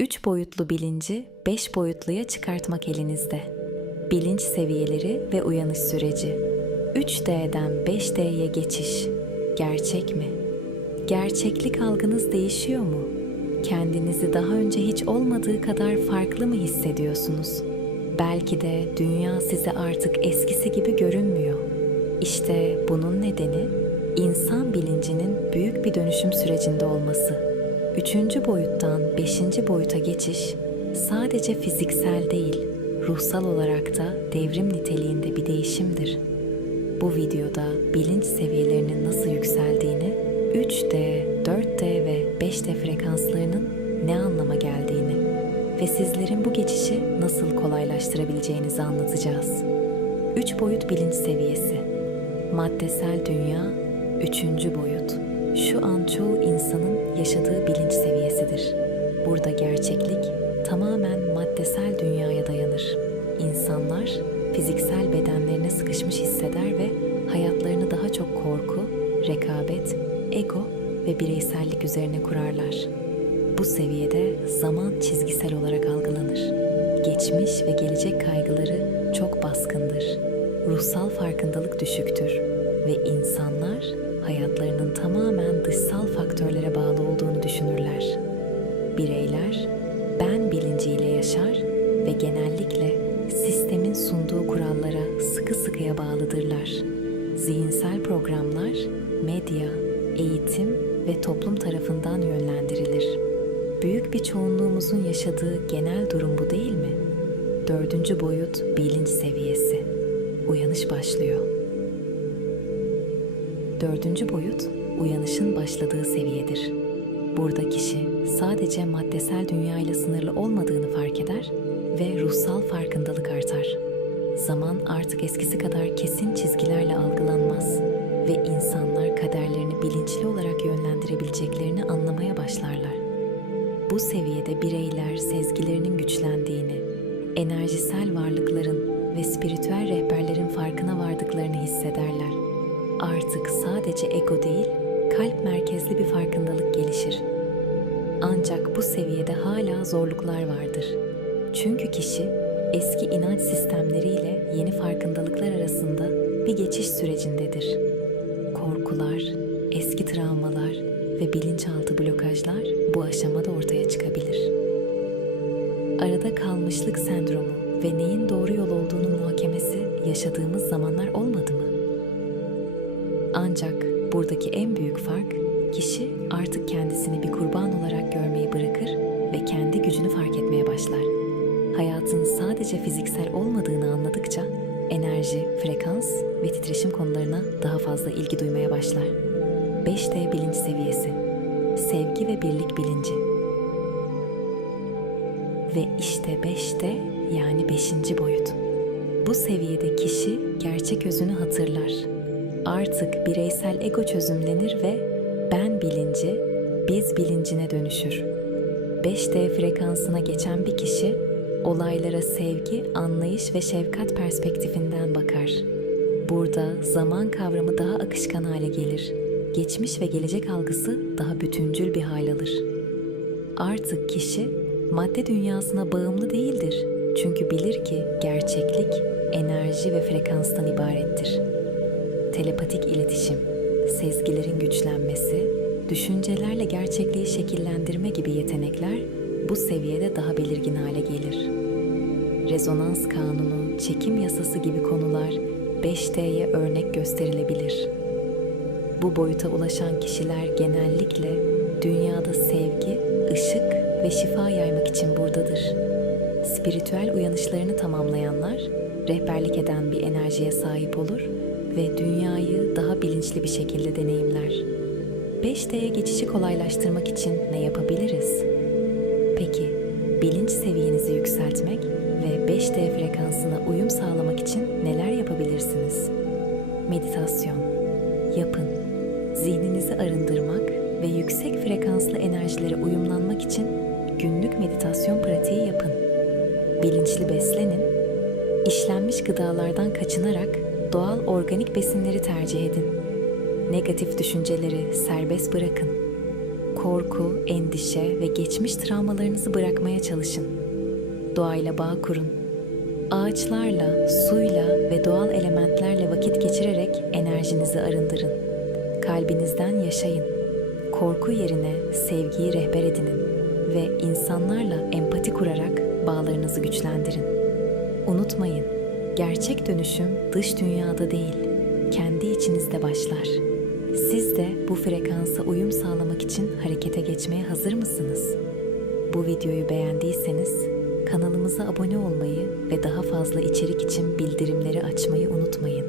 Üç boyutlu bilinci beş boyutluya çıkartmak elinizde. Bilinç seviyeleri ve uyanış süreci. 3D'den 5D'ye geçiş. Gerçek mi? Gerçeklik algınız değişiyor mu? Kendinizi daha önce hiç olmadığı kadar farklı mı hissediyorsunuz? Belki de dünya size artık eskisi gibi görünmüyor. İşte bunun nedeni insan bilincinin büyük bir dönüşüm sürecinde olması. Üçüncü boyuttan beşinci boyuta geçiş sadece fiziksel değil, ruhsal olarak da devrim niteliğinde bir değişimdir. Bu videoda bilinç seviyelerinin nasıl yükseldiğini, 3D, 4D ve 5D frekanslarının ne anlama geldiğini ve sizlerin bu geçişi nasıl kolaylaştırabileceğinizi anlatacağız. 3 boyut bilinç seviyesi. Maddesel dünya 3. boyut. Şu an çoğu insanın yaşadığı bilinç seviyesidir. Burada gerçeklik tamamen maddesel dünyaya dayanır. İnsanlar fiziksel bedenlerine sıkışmış hisseder ve hayatlarını daha çok korku, rekabet, ego ve bireysellik üzerine kurarlar. Bu seviyede zaman çizgisel olarak algılanır. Geçmiş ve gelecek kaygıları çok baskındır. Ruhsal farkındalık düşüktür ve insanlar hayatlarının tamamen dışsal faktörlere bağlı olduğunu düşünürler. Bireyler ben bilinciyle yaşar ve genellikle sistemin sunduğu kurallara sıkı sıkıya bağlıdırlar. Zihinsel programlar medya, eğitim ve toplum tarafından yönlendirilir. Büyük bir çoğunluğumuzun yaşadığı genel durum bu değil mi? Dördüncü boyut bilinç seviyesi. Uyanış başlıyor. Dördüncü boyut uyanışın başladığı seviyedir. Burada kişi sadece maddesel dünyayla sınırlı olmadığını fark eder ve ruhsal farkındalık artar. Zaman artık eskisi kadar kesin çizgilerle algılanmaz ve insanlar kaderlerini bilinçli olarak yönlendirebileceklerini anlamaya başlarlar. Bu seviyede bireyler sezgilerinin güçlendiğini, enerjisel varlıkların ve spiritüel rehberlerin farkına vardıklarını hissederler. Artık sadece ego değil, kalp merkezli bir farkındalık gelişir. Ancak bu seviyede hala zorluklar vardır. Çünkü kişi eski inanç sistemleriyle yeni farkındalıklar arasında bir geçiş sürecindedir. Korkular, eski travmalar ve bilinçaltı blokajlar bu aşamada ortaya çıkabilir. Arada kalmışlık sendromu ve neyin doğru yol olduğunu muhakemesi yaşadığımız zamanlar olmadı mı? Ancak buradaki en büyük fark kişi artık kendisini bir kurban olarak görmeyi bırakır ve kendi gücünü fark etmeye başlar. Hayatın sadece fiziksel olmadığını anladıkça enerji, frekans ve titreşim konularına daha fazla ilgi duymaya başlar. 5D bilinç seviyesi. Sevgi ve birlik bilinci. Ve işte 5D yani 5. boyut. Bu seviyede kişi gerçek özünü hatırlar. Artık bireysel ego çözümlenir ve ben bilinci, biz bilincine dönüşür. 5D frekansına geçen bir kişi olaylara sevgi, anlayış ve şefkat perspektifinden bakar. Burada zaman kavramı daha akışkan hale gelir. Geçmiş ve gelecek algısı daha bütüncül bir hal alır. Artık kişi madde dünyasına bağımlı değildir. Çünkü bilir ki gerçeklik enerji ve frekanstan ibarettir. Telepatik iletişim, sezgilerin güçlenmesi, düşüncelerle gerçekliği şekillendirme gibi yetenekler bu seviyede daha belirgin hale gelir. Rezonans kanunu, çekim yasası gibi konular 5D'ye örnek gösterilebilir. Bu boyuta ulaşan kişiler genellikle dünyada sevgi, ışık ve şifa yaymak için buradadır. Spiritüel uyanışlarını tamamlayanlar rehberlik eden bir enerjiye sahip olur ve dünyayı daha bilinçli bir şekilde deneyimler. 5D'ye geçişi kolaylaştırmak için ne yapabiliriz? Peki, bilinç seviyenizi yükseltmek ve 5D frekansına uyum sağlamak için neler yapabilirsiniz? Meditasyon. Yapın. Zihninizi arındırmak ve yüksek frekanslı enerjilere uyumlanmak için günlük meditasyon pratiği yapın. Bilinçli beslenin. İşlenmiş gıdalardan kaçınarak doğal organik besinleri tercih edin. Negatif düşünceleri serbest bırakın. korku, endişe ve geçmiş travmalarınızı bırakmaya çalışın. Doğayla bağ kurun. Ağaçlarla, suyla ve doğal elementlerle vakit geçirerek enerjinizi arındırın. Kalbinizden yaşayın. Korku yerine sevgiyi rehber edinin ve insanlarla empati kurarak bağlarınızı güçlendirin. Unutmayın, gerçek dönüşüm dış dünyada değil, kendi içinizde başlar. Siz de bu frekansa uyum sağlamak için harekete geçmeye hazır mısınız? Bu videoyu beğendiyseniz kanalımıza abone olmayı ve daha fazla içerik için bildirimleri açmayı unutmayın.